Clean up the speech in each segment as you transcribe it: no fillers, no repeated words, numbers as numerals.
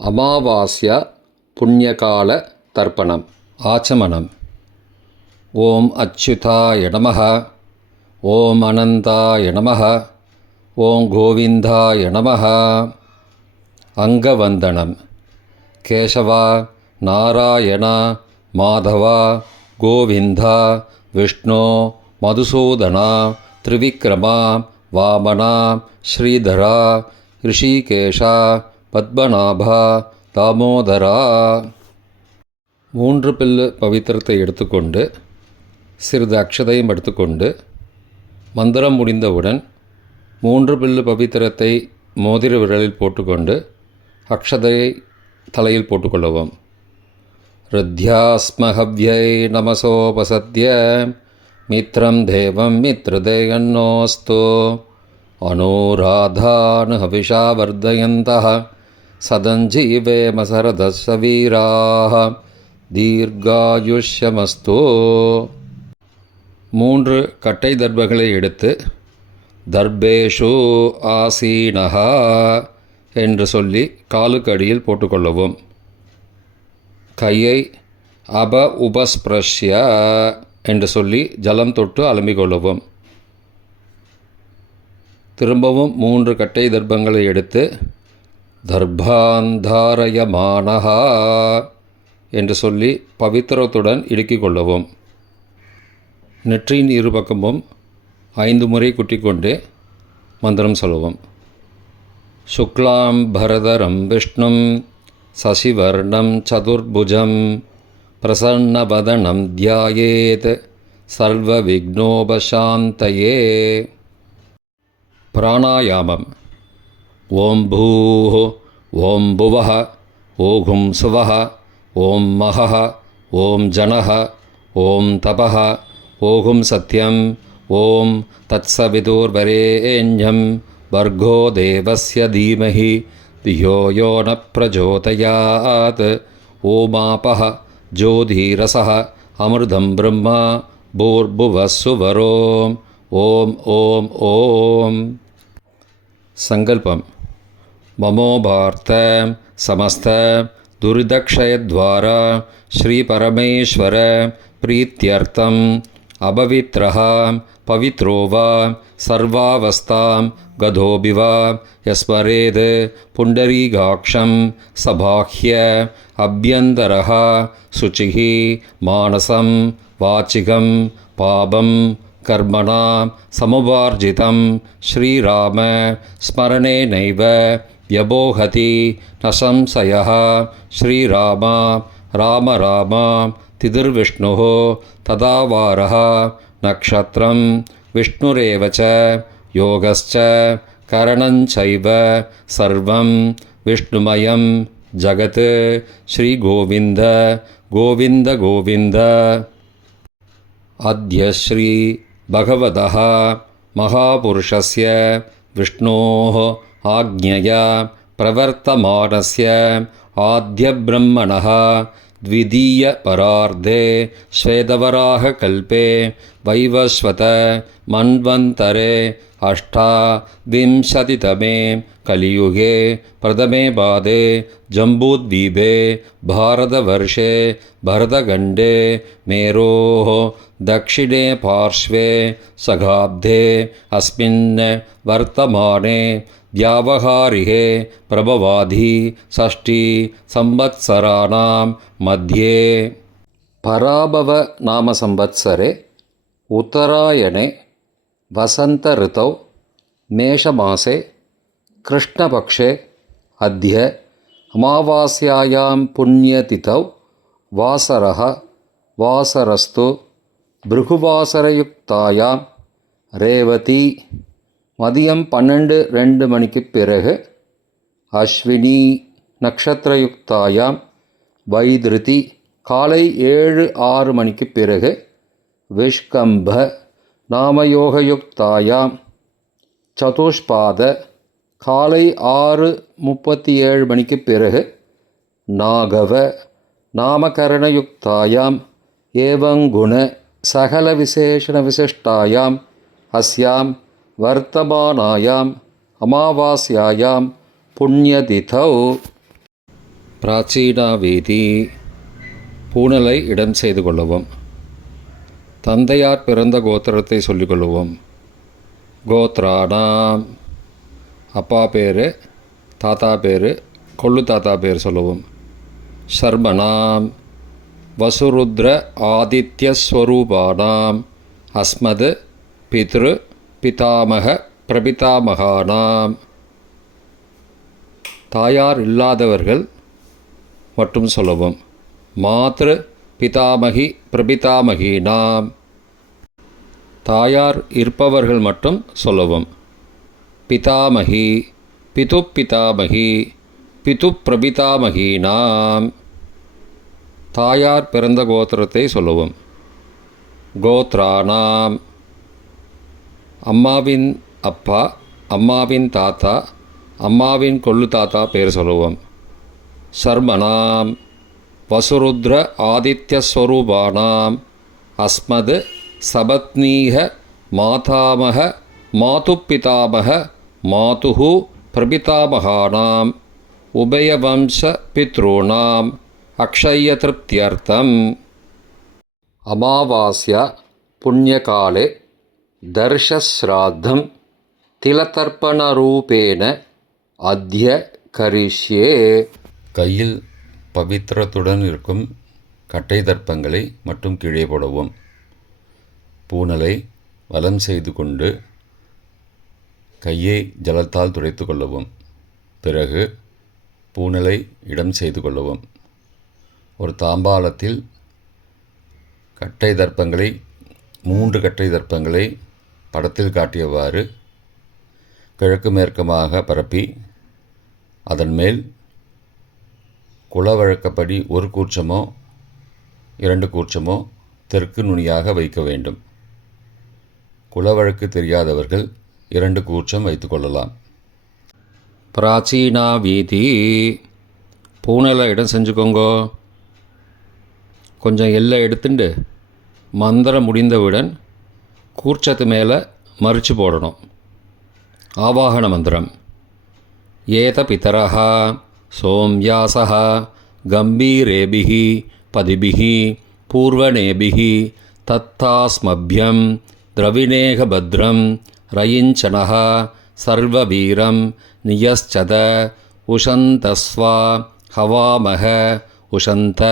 அமாவாஸ்யா புண்ணியகால தர்ப்பணம். ஆச்சமனம். ஓம் அச்சுதாய நமः. ஓம் அனந்தாய நமः. ஓம் கோவிந்தாய நமः. அங்கவந்தனம். கேசவா, நாராயணா, மாதவா, கோவிந்தா, விஷ்ணு, மதுசூதனா, திரிவிக்ரமா, வாமனா, ஸ்ரீதரா, ரிஷிகேஷா, பத்மநாபா, தாமோதரா. 3 பில்லு பவித்திரத்தை எடுத்துக்கொண்டு சிறிது அக்ஷதையும் எடுத்துக்கொண்டு மந்திரம் முடிந்தவுடன் 3 பில்லு பவித்திரத்தை மோதிர விரலில் போட்டுக்கொண்டு அக்ஷதையை தலையில் போட்டுக்கொள்ளவும். ருத்யாஸ்மஹவ்யை நமசோபசத்ய மித்ரம் தேவம் மித்ரதேயன்னோஸ்து அனுராதான் ஹவிஷா வர்தயந்தः சதஞ்சீவேம சரதஸ்ஸ வீராः தீர்காயுஷ்யமஸ்து. 3 கட்டை தர்பங்களை எடுத்து தர்பேஷு ஆசீனஹ என்று சொல்லி காலுக்கு அடியில் போட்டுக்கொள்ளவும். கையை உபஸ்பிரஷ்ய என்று சொல்லி ஜலம் தொட்டு அலம்பிக்கொள்ளவும். திரும்பவும் 3 கட்டை தர்பங்களை எடுத்து தர்பாந்தாரயமானஹா என்று சொல்லி பவித்திரத்துடன் இடுக்கிக் கொள்ளவும். நெற்றியின் இருபக்கமும் 5 முறை குட்டிக்கொண்டே மந்திரம் சொல்லவும். சுக்லாம் பரதரம் விஷ்ணும் சசிவர்ணம் சதுர்புஜம் பிரசன்னவதனம் தியாயேத் சர்வ விக்னோபசாந்தயே. பிராணாயாமம். ஓம் பூः ஓம் புவः ஓம் சுவः ஓம் மகः ஓம் ஜனः ஓம் தபः ஓம் சத்யம் ஓம் தத்சவிதுர்வரேண்யம் வர்கோ தேவஸ்ய தீமஹி தியோ யோ ந பிரச்சோதயாத். ஓமாபः ஜோதிரசः அமிர்தம் பிரம்மா பூர்புவः சுவரோம். ஓம் ஓம் ஓம். சங்கல்பம். மமோபார்த்த சமஸ்த துரிதக்ஷயத்வாரா ஸ்ரீ பரமேஸ்வர பிரீத்யர்த்தம் அபவித்ரஹ பவித்ரோ வா சர்வாவஸ்தாம் கதோபிவா யஸ்மரேத் புண்டரீகாக்ஷம் சபாஹ்ய அப்யந்தரஹ சுச்சிஹ மானசம் வாச்சிகம் பாபம் கர்மணா சமுபார்ஜிதம் ஸ்ரீராம ஸ்மரணேனைவ வ்யபோஹதி ந சம்சயः. ஸ்ரீராமா ராம ராமா திதிர்விஷ்ணுः ததாவாரः நக்ஷத்ரம் விஷ்ணுரேவ ச யோகஸ்ச கரணஞ்சைவ சர்வம் விஷ்ணுமயம் ஜகத். ஸ்ரீகோவிந்த கோவிந்த கோவிந்த. அத்ய ஸ்ரீ பகவதः மகாபுருஷஸ்ய விஷ்ணோः ஆக்ஞயா பிரவர்த்தமானஸ்ய ஆத்யப்ரம்மணः த்விதீய பரார்த்தே ஸ்வேதவராககல்பே வைவஸ்வத மன்வந்தரே அஷ்டாவிம்சதிதமே கலியுகே பிரதமே பாதே ஜம்பூத்வீபே பாரதவர்ஷே பரதகண்டே மேரோः दक्षिणे पार्श्वे सगाब्धे अस्मिन् वर्तमाने व्यावहारिके प्रभवाधि षष्ठी संवत्सराणां मध्ये. पराभव नाम संवत्सरे उत्तरायणे वसंत ऋतौ मेषमासे कृष्णपक्षे अद्य अमावास्यायां पुण्यतिथौ वासरः वासरस्तु பிருகுவாசரயுக்தாயாம் ரேவதி மதியம் 12:02 மணிக்குப் பிறகு அஸ்வினி நக்ஷத்திரயுக்தாயாம் வைதிருதி காலை 7:06 மணிக்குப் பிறகு விஷ்கம்ப நாமயோகயுக்தாயாம் சதுஷ்பாத காலை 6:37 மணிக்குப் பிறகு நாகவ நாமகரணயுக்தாயாம் ஏவங்குண சகல விசேஷண விசிஷ்டாயாம் அஸ்யாம் வர்த்தமானாயாம் அமாவாஸ்யாயாம் புண்ணியதிதௌ பிராச்சீனாவேதி பூணலை இடம் செய்து கொள்ளவும். தந்தையார் பிறந்த கோத்திரத்தை சொல்லிக்கொள்ளுவோம். கோத்ராணாம் அப்பா பேர், தாத்தா பேர், கொள்ளு தாத்தா பேர் சொல்லுவோம். சர்மணாம் வசுருத்ர ஆதித்யஸ்வரூபானாம் அஸ்மத் பித்ரு பிதாமக பிரபிதாமகானாம். தாயார் இல்லாதவர்கள் மட்டும் சொல்லவும். மாத்ரு பிதாமகி பிரபிதாமகீனாம். தாயார் இருப்பவர்கள் மட்டும் சொல்லவும். பிதாமகி பிது பிதாமகி பிது பிரபிதாமகீனாம். தாயார் பிறந்த கோத்திரத்தை சொல்லவும். கோத்ராணாம் அம்மாவின் அப்பா, அம்மாவின் தாத்தா, அம்மாவின் கொள்ளு தாத்தா பேர் சொல்லுவோம். சர்மணாம் வசுருத்ர ஆதித்யஸ்வரூபானாம் அஸ்மத் சபத்னீக மாதாமக மாதுப்பிதாமக மாதுஹு பிரபிதாமகானாம் உபயவம்ச பித்ருணாம் அக்ஷயத்ருப்தியர்த்தம். அமாவாஸ்யா புண்ணியகாலே தர்ஷஸ்ராத்தம் திலதர்ப்பணரூபேண அத்ய கரிஷ்யே. கையில் பவித்திரத்துடன் இருக்கும் கட்டை தர்ப்பங்களை மட்டும் கீழே போடவும். பூணலை வலம் செய்து கொண்டு கையை ஜலத்தால் துடைத்து கொள்ளவும். பிறகு பூணலை இடம் செய்து கொள்ளவும். ஒரு தாம்பாளத்தில் கட்டை தர்ப்பங்களை 3 கட்டை தர்ப்பங்களை படத்தில் காட்டியவாறு கிழக்கு மேற்குமாக பரப்பி அதன் மேல் குலவழக்கப்படி 1 கூர்ச்சமோ 2 கூர்ச்சமோ தெற்கு நுனியாக வைக்க வேண்டும். குலவழக்கு தெரியாதவர்கள் 2 கூர்ச்சம் வைத்து கொள்ளலாம். பிராச்சீனா வீதி பூனலை இடம் செஞ்சுக்கோங்கோ. கொஞ்சம் எல்லை எடுத்துட்டு மந்திரம் முடிந்தவுடன் கூர்ச்சத்து மேலே மறித்து போடணும். ஆவாகன மந்திரம். ஏத பிதரஹ சோம்யாசஹ கம்பீரேபிஹி பதிபிஹி பூர்வணேபிஹி தத்தாஸ்மப்யம் திரவிணேக பத்ரம் ரயிஞ்சனஹ சர்வவீரம் நியஸ்சத உஷந்தஸ்வா ஹவாமஹ உஷந்த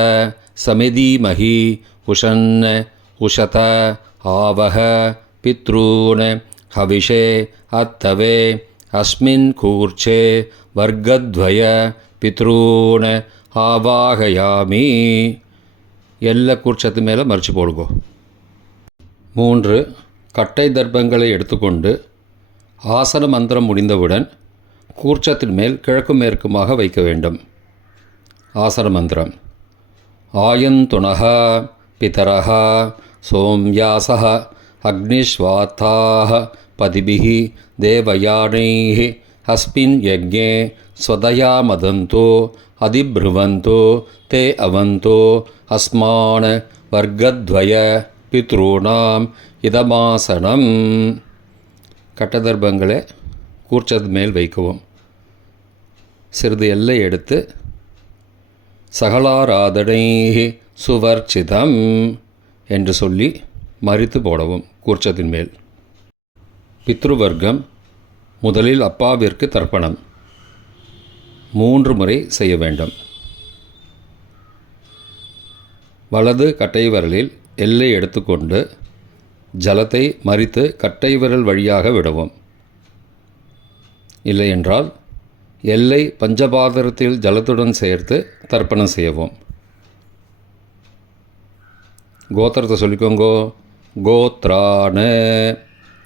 சமிதீமஹி உஷன் உஷத ஆவஹ பித்ரூன் ஹவிஷே அத்தவே அஸ்மின் கூர்ச்சே வர்க்கத்வய பித்ரூன் ஆவாகயாமி. எல்லா கூர்ச்சத்து மேலே மறித்து போடுங்கோ. 3 கட்டை தர்ப்பங்களை எடுத்துக்கொண்டு ஆசன மந்திரம் முடிந்தவுடன் கூர்ச்சத்தின் மேல் கிழக்கு மேற்குமாக வைக்க வேண்டும். ஆசன மந்திரம். ஆயந்துணஹ பிதரஹ சோம்யாசஹ அக்னிஸ்வாத்தாஹ பதிபிஹி தேவயானைஹி அஸ்மின் யஜ்ஞே ஸ்வதயா மதந்தோ அதிப்ருவந்தோ தே அவந்தோ அஸ்மான் வர்க்கத்வய பித்ருணாம் இதமாசனம். கட்டதர்ப்பங்களை கூர்ச்சது மேல் வைக்கவும். சிறிது எல்லை எடுத்து சகலாராதனை சுவர்ச்சிதம் என்று சொல்லி மறித்து போடவும் கூர்ச்சத்தின் மேல். பித்ருவர்க்கம். முதலில் அப்பாவிற்கு தர்ப்பணம் 3 முறை செய்ய வேண்டும். வலது கட்டை விரலில் எல்லை எடுத்துக்கொண்டு ஜலத்தை மறித்து கட்டை விரல் வழியாக விடவும். இல்லையென்றால் எல்லை பஞ்சபாத்திரத்தில் ஜலத்துடன் சேர்த்து தர்ப்பணம் செய்யவும். கோத்திரத்தை சொல்லிக்கோங்கோ. கோத்ரான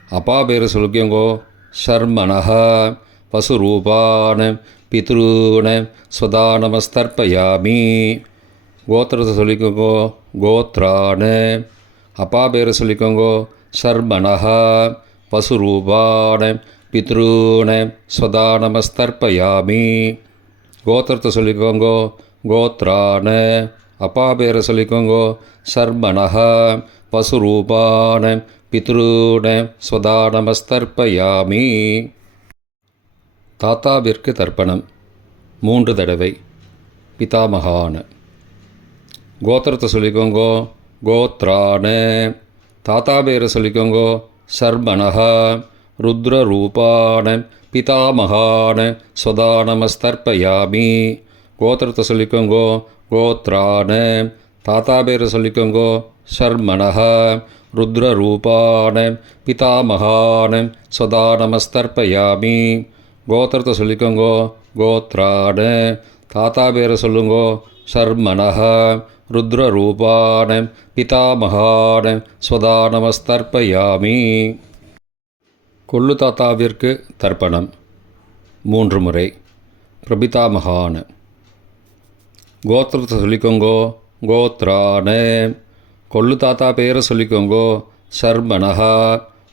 அப்பா பேர் சொல்லிக்கோங்கோ. ஷர்மணஹ வசுரூபான பித்ருன ஸ்வதானமஸ்தர்ப்பயாமி. கோத்திரத்தை சொல்லிக்கோங்கோ. கோத்ரான அப்பா பேர் சொல்லிக்கோங்கோ. ஷர்மணஹ வசுரூபான பித்ருன ஸ்வதானமஸ்தர்ப்பயாமி. கோத்திரத்தை சொல்லிக்கோங்கோ. கோத்ரான அப்பா பேரை சொல்லிக்கோங்கோ. ஷர்மணஹ வசுரூபான பித்ருன ஸ்வதானமஸ்தர்ப்பயாமி. தாத்தாவிற்கு தர்ப்பணம் 3 தடவை. பிதாமகான். கோத்திரத்தை சொல்லிக்கோங்கோ கோத்ரானே. தாத்தா பேரை சொல்லிக்கோங்கோ சர்மணஹ. ருத்ரரூபான் பிதாமகான் ஸ்வதா நமஸ்தர்ப்பயாமி. கோத்திரத்தை சொல்லிக்கோங்கோ கோத்ரானே. தாத்தா பேரை சொல்லிக்கோங்கோ சர்மணஹ. ருத்ரரூபான் பிதாமகான் ஸ்வதா நமஸ்தர்ப்பயாமி. கோத்திரத்தை சொல்லிக்கோங்கோ கோத்ரானே. தாத்தா பேரை சொல்லுங்கோ சர்மணஹ. ருத்ரரூபான் பிதாமகான் ஸ்வதா நமஸ்தர்ப்பயாமி. கொள்ளு தாத்தாவிற்கு தர்ப்பணம் 3 முறை. பிரபிதாமகான். கோத்திரத்தை சொல்லிக்கோங்கோ கோத்ரானே. கொள்ளு தாத்தா பேரை சொல்லிக்கோங்கோ சர்மணஹ.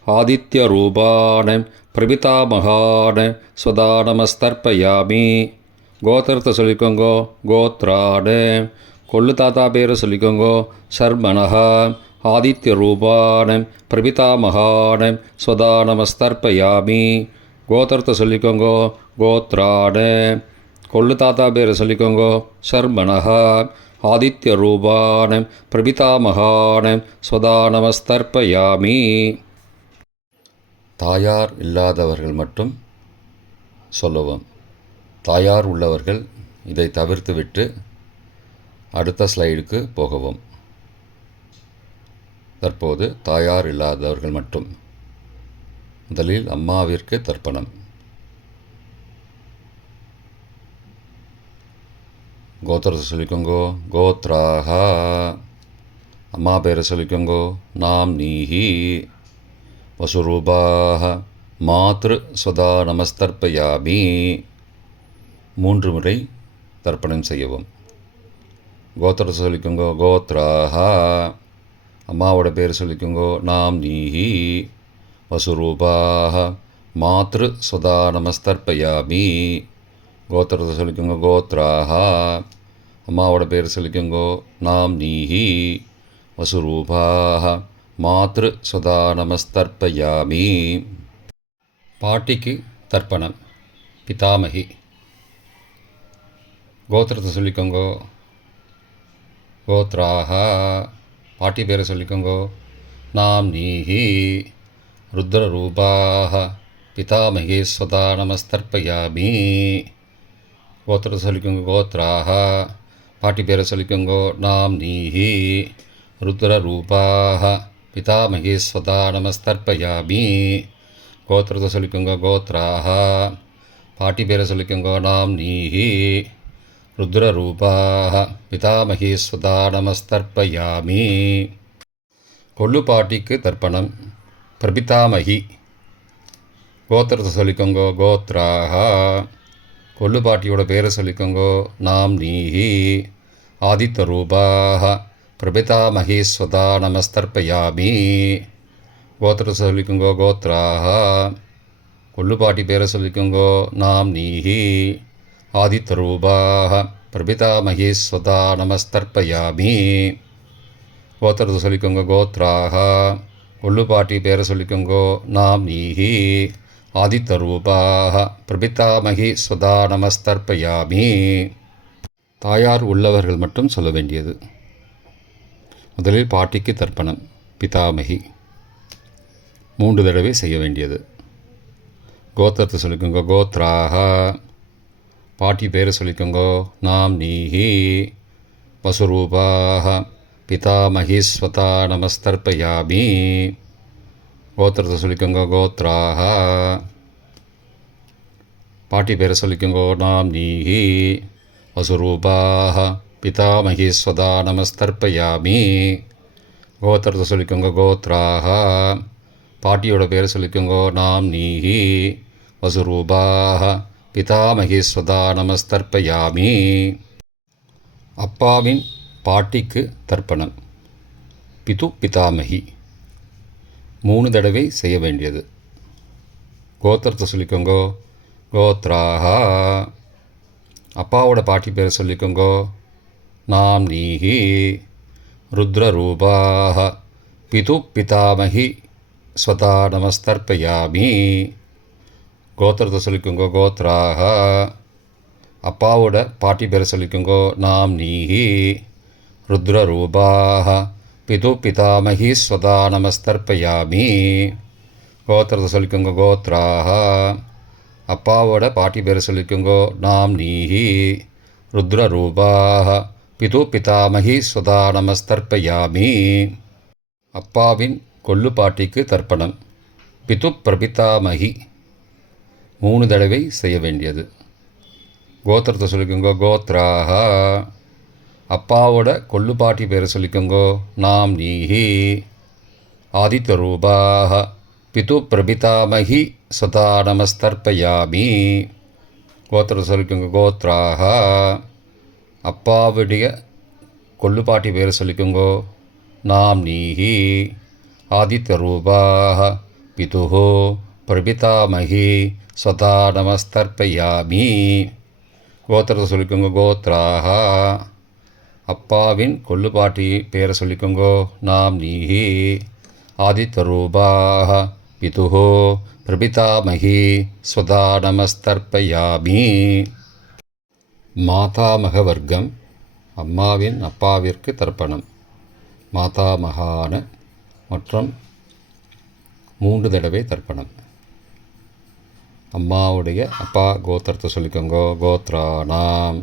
ஆதித்யரூபான் பிரபிதாமகான் ஸ்வதா நமஸ்தர்ப்பயாமி. கோத்திரத்தை சொல்லிக்கோங்கோ கோத்ரானே. கொள்ளு தாத்தா பேரை சொல்லிக்கோங்கோ சர்மணஹ. ஆதித்யரூபான் பிரபிதாமகான் ஸ்வதா நமஸ்தர்ப்பயாமி. கோத்திரத்தை சொல்லிக்கோங்கோ கோத்ரானே. கொள்ளு தாத்தா பேரை சொல்லிக்கோங்கோ சர்மணஹ. ஆதித்யரூபான் பிரபிதாமகான் ஸ்வதா நமஸ்தர்ப்பயாமி. தாயார் இல்லாதவர்கள் மட்டும் சொல்லவும். தாயார் உள்ளவர்கள் இதை தவிர்த்துவிட்டு அடுத்த ஸ்லைடுக்கு போகவும். தற்போது தாயார் இல்லாதவர்கள் மட்டும். முதலில் அம்மாவிற்கு தர்ப்பணம். கோத்திரத்தை சொல்லிக்கோங்கோ கோத்ராஹ. அம்மா பேரை சொல்லிக்கோங்கோ நாம் நீஹி. வசுரூபாஹ மாத்ரு ஸ்வதா நமஸ்தர்ப்பயாமி. 3 முறை தர்ப்பணம் செய்யவும். கோத்திரத்தை சொல்லிக்கோங்கோ கோத்ராஹ. அம்மாவோட பேர் சொல்லிக்கோங்கோ நாம் நீஹி. வசுரூபாஹ மாத்ரு ஸ்வதா நமஸ்தர்ப்பயாமி. கோத்திரத்தை சொல்லிக்கோங்கோ கோத்ராஹ. அம்மாவோட பேர் சொல்லிக்கோங்கோ நாம் நீஹி. வசுரூபாஹ மாத்ரு ஸ்வதா நமஸ்தர்ப்பயாமி. பாட்டிக்கு தர்ப்பணம். பிதாமகி. கோத்திரத்தை சொல்லிக்கோங்கோ கோத்ராஹ. பாட்டி பேரை சொல்லிக்கோங்கோ நாம் நீஹி. ருத்ரரூபாஹ பிதாமகி ஸ்வதா நமஸ்தர்ப்பயாமி. கோத்திரத்தை சொல்லிக்கோங்கோ கோத்ராஹ. பாட்டி பேரை சொல்லிக்கோங்கோ நாம் நீஹி. ருத்ரரூபாஹ பிதாமகி ஸ்வதா நமஸ்தர்ப்பயாமி. கோத்திரத்தை சொல்லிக்கோங்கோ கோத்ராஹ. பாட்டி பேரை சொல்லிக்கோங்கோ நாம் நீஹி. ருத்ரரூபாஹ பிதாமகி ஸ்வதா நமஸ்தர்ப்பயாமி. கொள்ளு பாட்டிக்கு தர்ப்பணம். பிரபிதாமகி. கோத்திரத்தை சொல்லிக்கோங்கோ கோத்ராஹ. கொள்ளு பாட்டியோட பேரை சொல்லிக்கோங்கோ நாம் நீஹி. ஆதித்யரூபாஹ பிரபிதாமகி ஸ்வதா நமஸ்தர்ப்பயாமி. கோத்திரத்தை சொல்லிக்கோங்கோ கோத்ராஹ. கொள்ளு பாட்டி பேரை சொல்லிக்கோங்கோ நாம் நீஹி. ஆதித்யரூபாஹ பிரபிதாமகி ஸ்வதா நமஸ்தர்ப்பயாமி. கோத்திரத்தை சொல்லிக்கோங்கோ கோத்ராஹ. கொள்ளு பாட்டி பேரை சொல்லிக்கோங்கோ நாம் நீஹி. ஆதித்யரூபாஹ பிரபிதாமகி ஸ்வதா நமஸ்தர்ப்பயாமி. தாயார் உள்ளவர்கள் மட்டும் சொல்ல வேண்டியது. முதலில் பாட்டிக்கு தர்ப்பணம். பிதாமகி 3 தடவை செய்ய வேண்டியது. கோத்திரத்தை சொல்லிக்கோங்கோ கோத்ராஹ. பாட்டி பேரை சொல்லிக்கோங்கோ நாம் நீஹி. வசுரூபாஹ பிதாமகி ஸ்வதா நமஸ்தர்ப்பயாமி. கோத்திரத்தை சொல்லிக்கோங்கோ கோத்ராஹ. பாட்டி பேரை சொல்லிக்கோங்கோ நாம் நீஹி. வசுரூபாஹ பிதாமகி ஸ்வதா நமஸ்தர்ப்பயாமி. கோத்திரத்தை சொல்லிக்கோங்கோ கோத்ராஹ. பாட்டியோட பேரை சொல்லிக்கோங்கோ நாம் நீஹி. வசுரூபாஹ பிதாமகி ஸ்வதா நமஸ்தர்ப்பயாமி. அப்பாவின் பாட்டிக்கு தர்ப்பணம். பிது பிதாமகி 3 தடவை செய்ய வேண்டியது. கோத்திரத்தை சொல்லிக்கோங்கோ கோத்ராஹ. அப்பாவோட பாட்டி பேரை சொல்லிக்கோங்கோ நாம் நீஹி. ருத்ரரூபாஹ பிது பிதாமகி ஸ்வதா நமஸ்தர்ப்பயாமி. கோத்திரத்தை சொல்லிக்கோங்கோ கோத்ராஹ. அப்பாவோட பாட்டி பேரை சொல்லிக்கோங்கோ. நாம் நீஹி ருத்ரரூபாக பிது பிதாமகி ஸ்வதா நமஸ்தர்ப்பயாமி. கோத்திரத்தை சொல்லிக்கோங்க. கோத்ராக. அப்பாவோட பாட்டி பேரை சொல்லிக்கோங்கோ. நாம் நீஹி ருத்ரரூபாக பிது பிதாமகி ஸ்வதா நமஸ்தர்ப்பயாமி. அப்பாவின் கொள்ளு பாட்டிக்கு தர்ப்பணம். பிது பிரபிதாமகி 3 தடவை செய்ய வேண்டியது. கோத்திரத்தை சொல்லிக்கோங்க. கோத்ராக. அப்பாவோட கொள்ளு பாட்டி பேரை சொல்லிக்கோங்கோ. நாம் நீஹி ஆதித்யரூபாக பிது பிரபிதாமகி சதா நமஸ்தர்ப்பயாமி. கோத்திரத்தை சொல்லிக்கோங்க. கோத்ராக. அப்பாவுடைய கொள்ளு பாட்டி பேரை சொல்லிக்கோங்கோ. நாம் நீஹி ஆதித்யரூபாக பிதுஹோ பிரபிதாமகி சதா நமஸ்தர்ப்பயாமி. கோத்திரத்தை சொல்லிக்கோங்க. கோத்ராக. அப்பாவின் கொள்ளு பாட்டி பேரை சொல்லிக்கோங்கோ. நாம் நீஹி ஆதித்யரூபாக பிதுஹோ பிரபிதாமகி ஸ்வதா நமஸ்தர்ப்பயாமி. மாதாமக வர்க்கம். அம்மாவின் அப்பாவிற்கு தர்ப்பணம். மாதாமகான மற்றும் 3 தடவை தர்ப்பணம். அம்மாவுடைய அப்பா கோத்திரத்தை சொல்லிக்கோங்கோ. கோத்ரானாம்.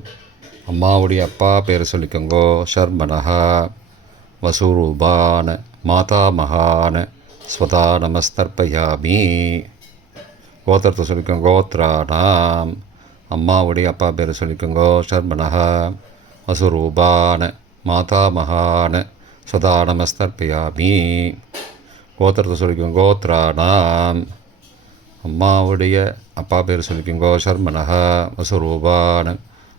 அம்மாவுடைய அப்பா பேரை சொல்லிக்கோங்கோ. ஷர்மனஹா வசுரூபான மாதாமகான ஸ்வதா நமஸ்தர்ப்பயாமி. கோத்திரத்தை சொல்லிக்கோங்க. கோத்ரானாம். அம்மாவுடைய அப்பா பேரை சொல்லிக்கோங்கோ. ஷர்மனஹா வசுரூபான மாதாமகான ஸ்வதா நமஸ்தர்ப்பயாமி. கோத்திரத்தை சொல்லிக்கோங்க. கோத்ரானாம். அம்மாவுடைய அப்பா பேர் சொல்லிக்கோங்கோ. ஷர்மனஹா வசுரூபான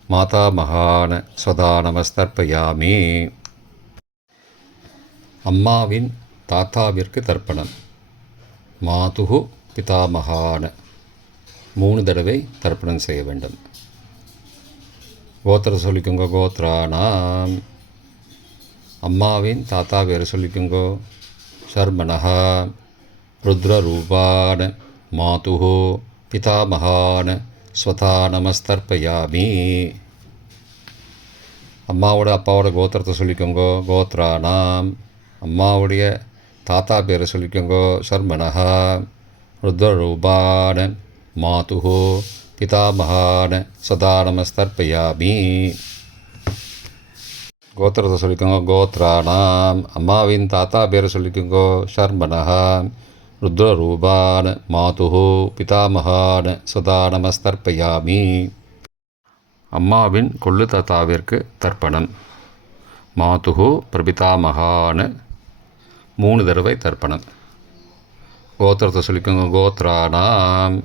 மாதாமகான ஸ்வதா நமஸ்தர்ப்பயாமி. அம்மாவின் தாத்தாவிற்கு தர்ப்பணம். மாதுஹு பிதாமகான 3 தடவை தர்ப்பணம் செய்ய வேண்டும். கோத்திரத்தை சொல்லிக்கோங்க. கோத்ரானாம். அம்மாவின் தாத்தா பேரை சொல்லிக்கோங்கோ. ஷர்மனஹா ருத்ரரூபான மாதுஹோ பிதாமகான ஸ்வதா நமஸ்தர்ப்பயாமி. அம்மாவோட அப்பாவோட கோத்திரத்தை சொல்லிக்கோங்கோ. கோத்ரானாம். அம்மாவுடைய தாத்தா பேரை சொல்லிக்கோங்கோ. ஷர்மனஹா ருத்ரரூபான மாதுஹோ பிதாமகான சதா நமஸ்தர்ப்பயாமி. கோத்திரத்தை சொல்லிக்கோங்க. கோத்ரானாம். அம்மாவின் தாத்தா பேரை சொல்லிக்கோங்கோ. ஷர்மனஹா ருத்ரரூபான மாதுஹோ பிதாமகான சதா நமஸ்தர்ப்பயாமி. அம்மாவின் கொள்ளு தாத்தாவிற்கு தர்ப்பணம். மாதுஹோ பிரபிதாமகான 3 தடவை தர்ப்பணம். கோத்திரத்தை சொல்லிக்கோங்க. கோத்ரானாம்.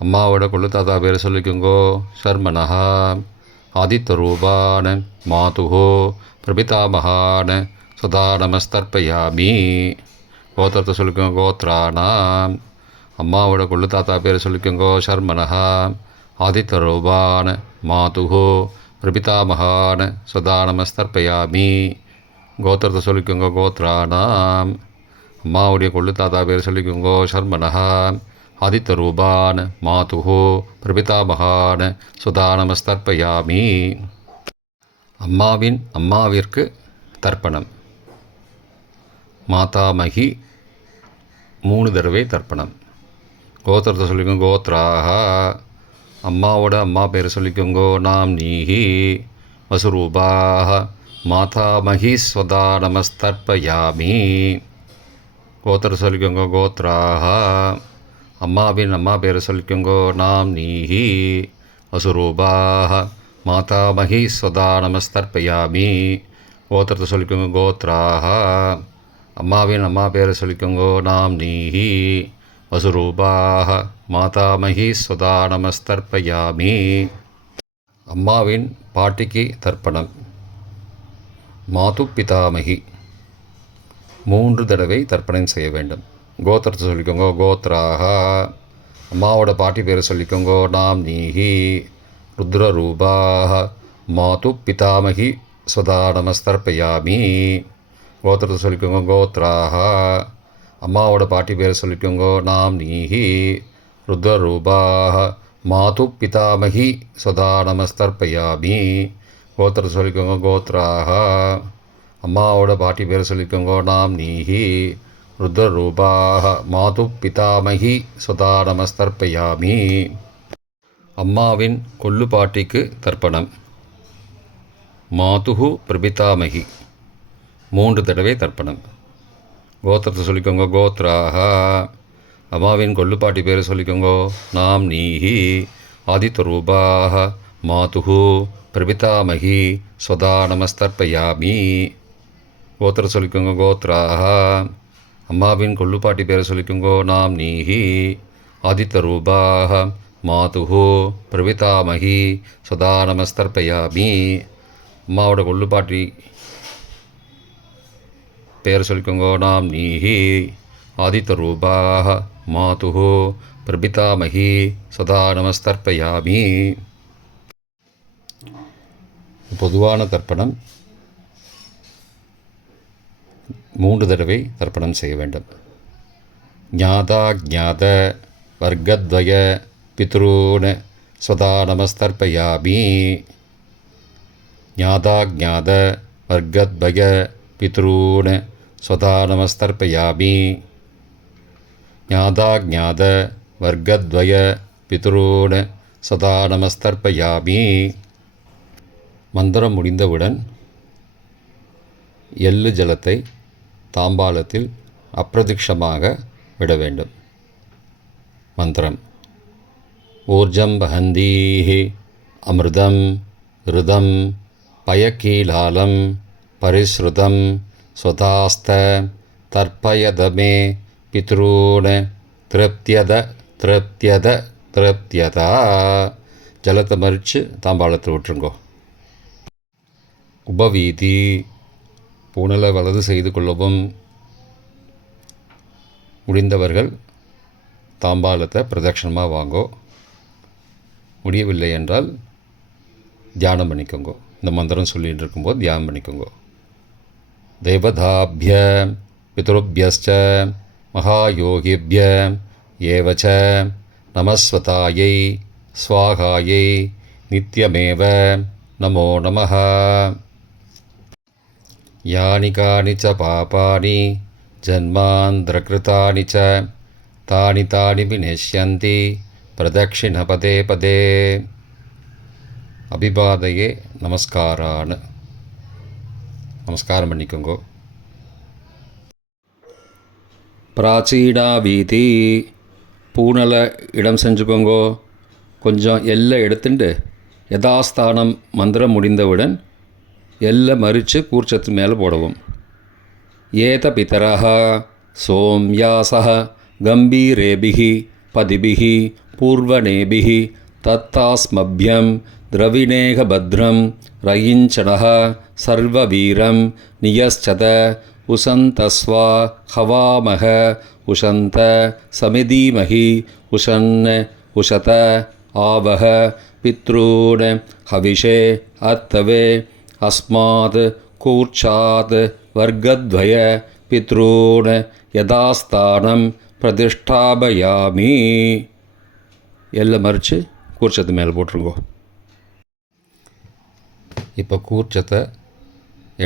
அம்மாவோட கொள்ளு தாத்தா பேரை சொல்லிக்கோங்கோ. ஷர்மனஹா ஆதித்யரூபான மாதுஹோ பிரபிதாமகான சதா நமஸ்தர்ப்பயாமி. கோத்திரத்தை சொல்லிக்கோங்க. கோத்ரானாம். அம்மாவோட கொள்ளு தாத்தா பேரை சொல்லிக்கோங்கோ. ஷர்மனஹா ஆதித்யரூபான மாதுஹோ பிரபிதாமகான சதா நமஸ்தர்ப்பயாமி. கோத்திரத்தை சொல்லிக்கோங்க. கோத்ரானாம். அம்மாவுடைய கொள்ளு தாத்தா பேர் சொல்லிக்கோங்கோ. ஷர்மனஹா ஆதித்யரூபான மாதுஹோ பிரபிதாமகான சதா நமஸ்தர்ப்பயாமி. அம்மாவின் அம்மாவிற்கு தர்ப்பணம். மாதாமகி 3 தடவை தர்ப்பணம். கோத்திரத்தை சொல்லிக்கோங்க. கோத்ராக. அம்மாவோட அம்மா பேரை சொல்லிக்கோங்கோ. நாம் நீஹி வசுரூபாக மாதாமகி ஸ்வதா நமஸ்தர்ப்பயாமி. கோத்திரத்தை சொல்லிக்கோங்க. கோத்ராக. அம்மாவின் அம்மா பேரை சொல்லிக்கோங்கோ. நாம் நீஹி வசுரூபாக மாதாமகி ஸ்வதா நமஸ்தர்ப்பயாமி. கோத்திரத்தை சொல்லிக்கோங்க. கோத்ராக. அம்மாவின் அம்மா பேரை சொல்லிக்கோங்கோ. நாம் நீஹி வசுரூபாக மாதாமகி ஸ்வதா நமஸ்தர்ப்பயாமி. அம்மாவின் பாட்டிக்கு தர்ப்பணம். மாது பிதாமகி 3 தடவை தர்ப்பணம் செய்ய வேண்டும். கோத்திரத்தை சொல்லிக்கோங்க. கோத்ராக. அம்மாவோட பாட்டி பேரை சொல்லிக்கோங்கோ. நாம் நீஹி ருத்ரரூபாக மாது பிதாமகி ஸ்வதா நமஸ்தர்ப்பயாமி. கோத்திரத்தை சொல்லிக்கோங்க. கோத்ராக. அம்மாவோட பாட்டி பேரை சொல்லிக்கோங்கோ. நாம் நீஹி ருத்ரரூபாக மாது பிதாமகி சதா நமஸ்தர்ப்பயாமி. கோத்திரத்தை சொல்லிக்கோங்க, கோத்ராக. அம்மாவோட பாட்டி பேர் சொல்லிக்கோங்க, நாம் நீஹி. ருத்ரரூபாக. மாது பிதாமகி சதா நமஸ்தர்ப்பயாமி. அம்மாவின் கொள்ளு பாட்டிக்கு தர்ப்பணம். மாதுஹு பிரபிதாமகி 3 தடவை தர்ப்பணம். கோத்திரத்தை சொல்லிக்கோங்க, கோத்ராக. அம்மாவின் கொள்ளுப்பாட்டி பேர் சொல்லிக்கோங்க, நாம் நீஹி. ஆதித்யரூபாக. மாதுஹு பிரபிதாமகி ஸ்வதா நமஸ்தர்ப்பயாமி. கோத்திரம் சொல்லிக்கோங்க, கோத்ராக. அம்மாவின் கொள்ளுப்பாட்டி பேர் சொல்லிக்கோங்க, நாம் நீஹி. ஆதித்யரூபாக. மாதுஹு பிரபிதாமகி ஸ்வதா நமஸ்தர்ப்பயாமி. அம்மாவோட கொள்ளுப்பாட்டி பேர் சொல்லிக்கோங்க, நாம் நீஹி. ஆதித்யரூபாக. மாதுஹு பிரபிதாமகி சதா நமஸ்தர்ப்பயாமி. பொதுவான தர்ப்பணம் 3 தடவை தர்ப்பணம் செய்ய வேண்டும். ஞாதா ஞாத வர்க்கத்வய பித்ரூன் சதா நமஸ்தர்ப்பயாமி. ஞாதா ஞாத வர்க்கத்வய பித்ரூன் சதா நமஸ்தர்ப்பயாமி. ஞாதா ஞாத வர்க்கத்வய பித்ரூன் சதா நமஸ்தர்ப்பயாமி. மந்திரம் முடிந்தவுடன் எள்ளு ஜலத்தை தாம்பாளத்தில் அப்பிரதிக்ஷமாக விட வேண்டும். மந்திரம். ஊர்ஜம் வஹந்தீஹி அமிர்தம் ருதம் பயக்கீலாலம் பரிஸ்ருதம் ஸ்வதாஸ்த தர்ப்பயதமே பித்ரூன் திருப்தியத திருப்தியத திருப்தியதா. ஜலத்தை மறித்து தாம்பாளத்தில் விட்டுருங்கோ. உபவீதி. பூணலை வலது செய்து கொள்ளவும். முடிந்தவர்கள் தாம்பாளத்தை பிரதட்சணமாக வாங்கோ. முடியவில்லை என்றால் தியானம் பண்ணிக்கோங்க. இந்த மந்திரம் சொல்லிகிட்டு இருக்கும்போது தியானம் பண்ணிக்கோங்க. தேவதாபிய பித்ருபியஸ்ச மகாயோகிபிய ஏவச்ச நமஸ்வதாயை ஸ்வாகாயை நித்யமேவ நமோ நமः. யானி கானி ச பாபானி ஜன்மாந்திரகிருதானி ச தானி தானி விநஷ்யந்தி பிரதக்ஷிண பதே பதே. அபிபாதையே நமஸ்காரான்னு நமஸ்காரம் பண்ணிக்கோங்கோ. பிராச்சீனா வீதி. பூனலை இடம் செஞ்சுக்கோங்கோ. கொஞ்சம் எல்லை எடுத்துட்டு யதாஸ்தானம் மந்திரம் முடிந்தவுடன் எல்லை மறித்து கூர்ச்சத்து மேலே போடவும். ஏத பிதரஹ சோம்யாசஹ கம்பீரேபிஹி பதிபிஹி பூர்வணேபிஹி தத்தாஸ்மப்யம் திரவிணேக பத்ரம் ரயிஞ்சனஹ சர்வவீரம் நியஸ்சத உசந்தஸ்வா ஹவாமஹ உஷந்த சமிதீமஹி உஷன் உஷத ஆவஹ பித்ரூன் ஹவிஷே அத்தவே அஸ்மாத் கூர்ச்சாத் வர்க்கத்வய பித்ரூன் யதாஸ்தானம் பிரதிஷ்டாபயாமி. எல்லாம் மறித்து கூர்ச்சத்து மேலே போட்டுருங்கோ. இப்போ கூர்ச்சத்தை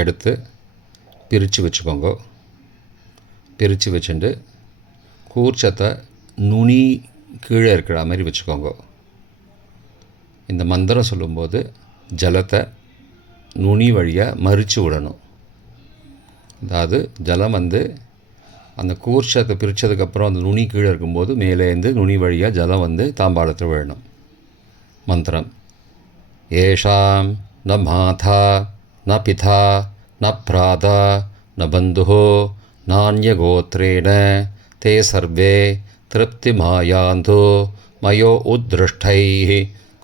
எடுத்து பிரித்து வச்சுக்கோங்க. பிரித்து வச்சுட்டு கூர்ச்சத்தை நுனி கீழே இருக்கிற மாதிரி வச்சுக்கோங்க. இந்த மந்திரம் சொல்லும்போது ஜலத்தை நுனி வழியாக மறித்து விடணும். அதாவது ஜலம் அந்த கூர்ச்சத்தை பிரித்ததுக்கப்புறம் அந்த நுனி கீழே இருக்கும்போது மேலேருந்து நுனி வழியாக ஜலம் தாம்பாளத்தில் விழணும். மந்திரம். ஏஷாம் ந மாதா ந பிதா ந பிராதா ந பந்துஹோ நான்யகோத்ரேண தே சர்வே திருப்திமாயாந்து மயோ உத்ருஷ்டைः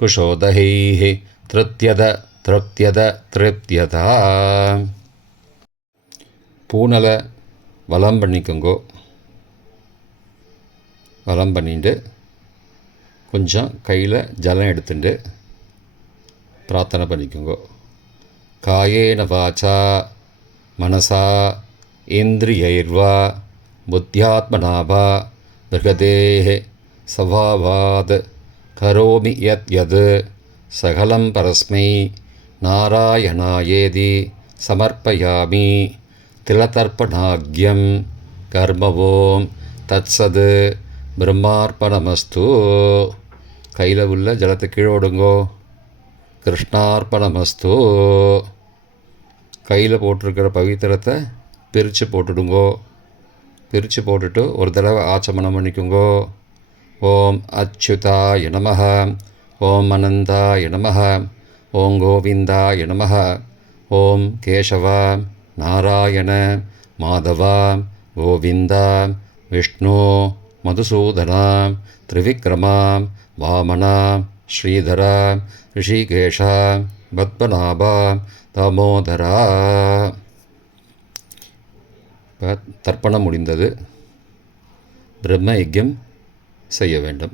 குஷோதகைः திருப்தியத திருப்தியத திருப்தியதா. பூனலை வலம் பண்ணிக்கோங்கோ. வலம் பண்ணிட்டு கொஞ்சம் கையில் ஜலம் எடுத்துட்டு பிரார்த்தனை பண்ணிக்கோங்கோ. காயேன வாச்சா மனசா இந்திரியைர்வா புத்தியாத்மனா வா பிருகதேஹ சவாவாத் கரோமி யத் யத் சகலம் பரஸ்மை நாராயணாயேதி சமர்ப்பயாமி திலதர்ப்பணாக்யம் கர்மவோம் தத்சத் பிரம்மார்ப்பணமஸ்து. கையில் உள்ள ஜலத்தை கீழே விடுங்கோ. கிருஷ்ணார்ப்பணமஸ்து. கையில் போட்டிருக்கிற பவித்திரத்தை பிரித்து போட்டுடுங்கோ. பிரித்து போட்டுட்டு ஒரு தடவை ஆச்சமனம் பண்ணிக்குங்கோ. ஓம் அச்சுதாய நமஹ, ஓம் அனந்தாய நமஹ, ஓம் கோவிந்தாய நமஹ, ஓம் கேசவ நாராயண மாதவ கோவிந்தா விஷ்ணு மதுசூதனா திரிவிக்ரமா வாமனா ஸ்ரீதரா ரிஷிகேஷா பத்மநாபா தாமோதரா. தர்ப்பணம் முடிந்தது. பிரம்ம யஜ்யம் செய்ய வேண்டும்.